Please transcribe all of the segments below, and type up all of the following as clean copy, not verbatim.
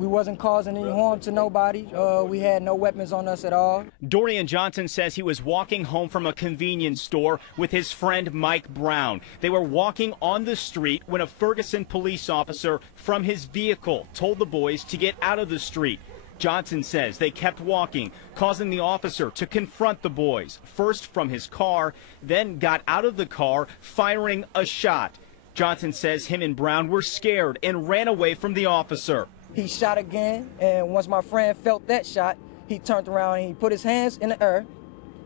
We wasn't causing any harm to nobody. We had no weapons on us at all. Dorian Johnson says he was walking home from a convenience store with his friend Mike Brown. They were walking on the street when a Ferguson police officer from his vehicle told the boys to get out of the street. Johnson says they kept walking, causing the officer to confront the boys, first from his car, then got out of the car, firing a shot. Johnson says him and Brown were scared and ran away from the officer. He shot again, and once my friend felt that shot, he turned around and he put his hands in the air,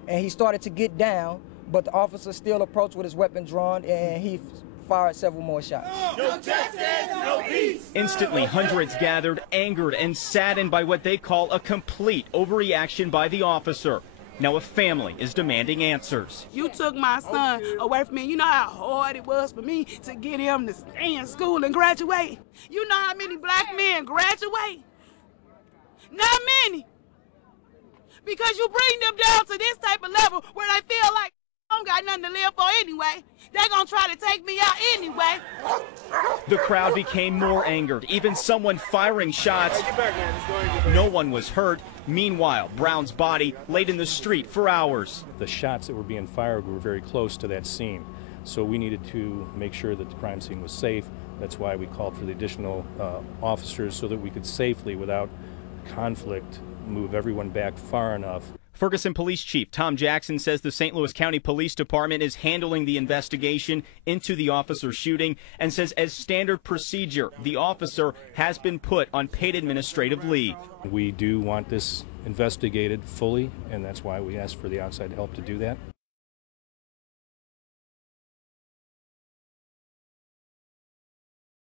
and he started to get down, but the officer still approached with his weapon drawn, and he fired several more shots. No justice, no peace. Instantly, hundreds gathered, angered and saddened by what they call a complete overreaction by the officer. Now a family is demanding answers. You took my son away from me. You know how hard it was for me to get him to stay in school and graduate? You know how many black men graduate? Not many. Because you bring them down to this type of level where they feel like I don't got nothing to live for anyway. They're going to try to take me out anyway. The crowd became more angered, even someone firing shots. No one was hurt. Meanwhile, Brown's body laid in the street for hours. The shots that were being fired were very close to that scene, so we needed to make sure that the crime scene was safe. That's why we called for the additional officers so that we could safely, without conflict, move everyone back far enough. Ferguson Police Chief Tom Jackson says the St. Louis County Police Department is handling the investigation into the officer shooting and says as standard procedure, the officer has been put on paid administrative leave. We do want this investigated fully, and that's why we asked for the outside help to do that.